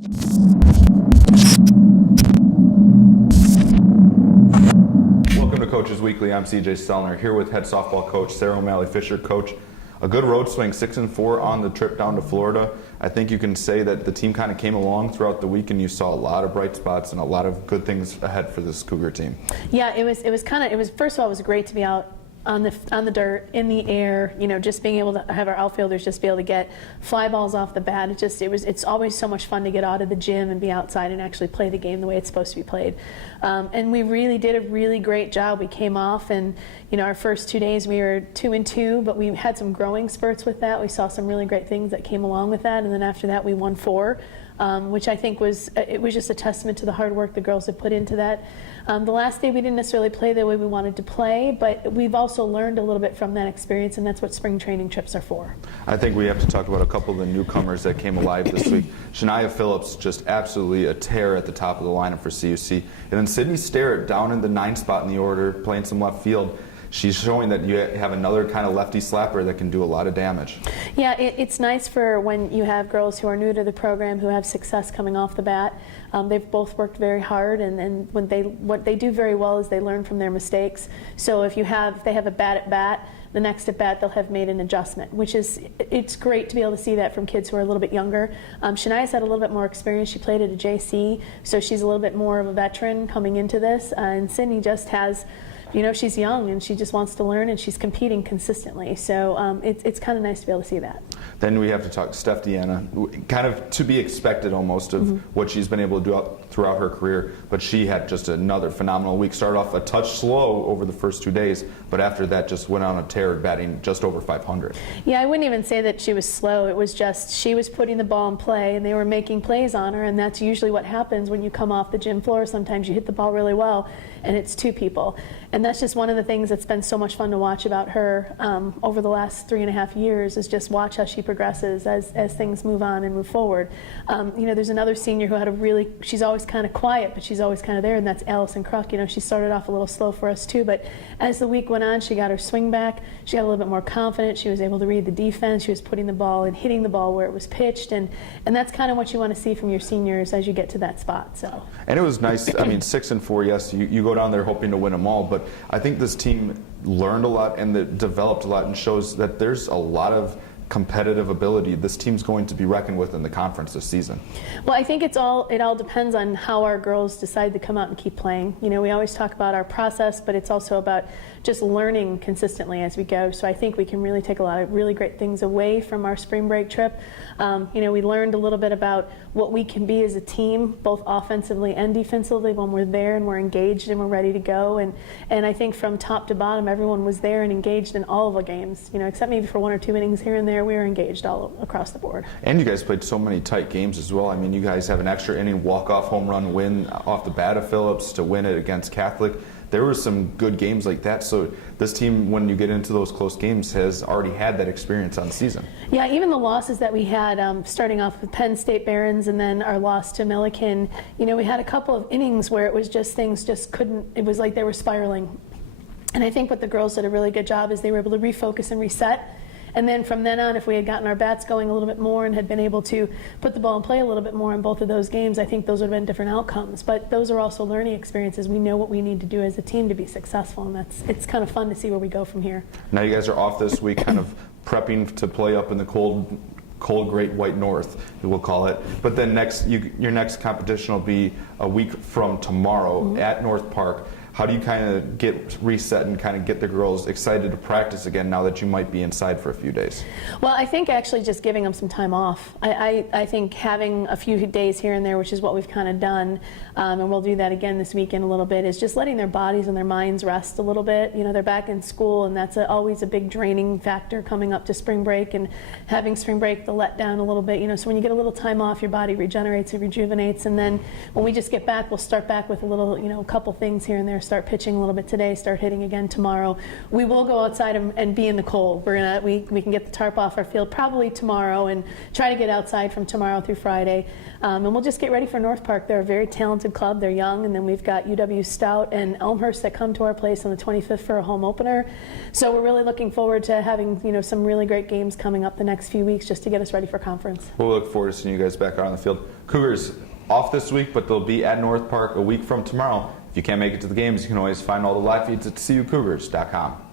Welcome to Coaches Weekly. I'm CJ Stelner here with head softball coach Sarah O'Malley Fisher. Coach, a good road swing, 6-4 on the trip down to Florida. I think you can say that the team kind of came along throughout the week, and you saw a lot of bright spots and a lot of good things ahead for this Cougar team. Yeah, it was first of all, it was great to be out on the dirt, in the air, just being able to have our outfielders just be able to get fly balls off the bat. It's always so much fun to get out of the gym and be outside and actually play the game the way it's supposed to be played. And we really did a really great job. We came off, and our first 2 days we were 2-2, but we had some growing spurts with that. We saw some really great things that came along with that, and then after that we won 4. Which I think was just a testament to the hard work the girls had put into that. The last day we didn't necessarily play the way we wanted to play, but we've also learned a little bit from that experience, and that's what spring training trips are for. I think we have to talk about a couple of the newcomers that came alive this week. Shania Phillips, just absolutely a tear at the top of the lineup for CUC. And then Sydney Starrett down in the 9th spot in the order, playing some left field. She's showing that you have another kind of lefty slapper that can do a lot of damage. Yeah, it's nice for when you have girls who are new to the program who have success coming off the bat. They've both worked very hard, and what they do very well is they learn from their mistakes. So if they have a bad at bat, the next at bat they'll have made an adjustment, it's great to be able to see that from kids who are a little bit younger. Shania's had a little bit more experience. She played at a JC, so she's a little bit more of a veteran coming into this, and Sydney just has. She's young and she just wants to learn, and she's competing consistently. So it's kind of nice to be able to see that. Then we have to talk Steph Deanna, kind of to be expected almost of what she's been able to do throughout her career. But she had just another phenomenal week. Started off a touch slow over the first 2 days, but after that just went on a tear, batting just over 500. Yeah, I wouldn't even say that she was slow. It was just she was putting the ball in play, and they were making plays on her, and that's usually what happens when you come off the gym floor. Sometimes you hit the ball really well, and it's 2 people. And that's just one of the things that's been so much fun to watch about her over the last 3.5 years, is just watch how she progresses as things move on and move forward. There's another senior who had she's always kind of quiet, but she's always kind of there, and that's Allison Kruk. She started off a little slow for us too, but as the week went on, she got her swing back. She got a little bit more confident. She was able to read the defense. She was putting the ball and hitting the ball where it was pitched, and that's kind of what you want to see from your seniors as you get to that spot. So. And it was nice. I mean, 6-4, yes, you go down there hoping to win them all, but I think this team learned a lot and developed a lot, and shows that there's a lot of competitive ability this team's going to be reckoned with in the conference this season. Well, I think it all depends on how our girls decide to come out and keep playing. We always talk about our process, but it's also about just learning consistently as we go. So I think we can really take a lot of really great things away from our spring break trip. We learned a little bit about what we can be as a team, both offensively and defensively, when we're there and we're engaged and we're ready to go. And I think from top to bottom, everyone was there and engaged in all of the games. Except maybe for 1 or 2 innings here and there, we were engaged all across the board. And you guys played so many tight games as well. I mean, you guys have an extra inning walk-off home run win off the bat of Phillips to win it against Catholic. There were some good games like that, so this team, when you get into those close games, has already had that experience on the season. Yeah, even the losses that we had, starting off with Penn State Barons and then our loss to Milliken, we had a couple of innings where it was just things just couldn't, it was like they were spiraling. And I think what the girls did a really good job is they were able to refocus and reset. And then from then on, if we had gotten our bats going a little bit more and had been able to put the ball in play a little bit more in both of those games, I think those would have been different outcomes. But those are also learning experiences. We know what we need to do as a team to be successful, and it's kind of fun to see where we go from here. Now you guys are off this week, kind of prepping to play up in the cold Great White North, we'll call it. But then your next competition will be a week from tomorrow at North Park. How do you kind of get reset and kind of get the girls excited to practice again now that you might be inside for a few days? Well, I think actually just giving them some time off. I think having a few days here and there, which is what we've kind of done, and we'll do that again this weekend a little bit, is just letting their bodies and their minds rest a little bit. They're back in school, and that's always a big draining factor coming up to spring break, and having spring break to let down a little bit. So when you get a little time off, your body regenerates and rejuvenates, and then when we just get back, we'll start back with a little, a couple things here and there. start pitching a little bit today, start hitting again tomorrow. We will go outside and be in the cold. We can get the tarp off our field probably tomorrow and try to get outside from tomorrow through Friday. And we'll just get ready for North Park. They're a very talented club. They're young, and then we've got UW Stout and Elmhurst that come to our place on the 25th for a home opener. So we're really looking forward to having some really great games coming up the next few weeks just to get us ready for conference. We'll look forward to seeing you guys back out on the field. Cougars off this week, but they'll be at North Park a week from tomorrow. If you can't make it to the games, you can always find all the live feeds at cucougars.com.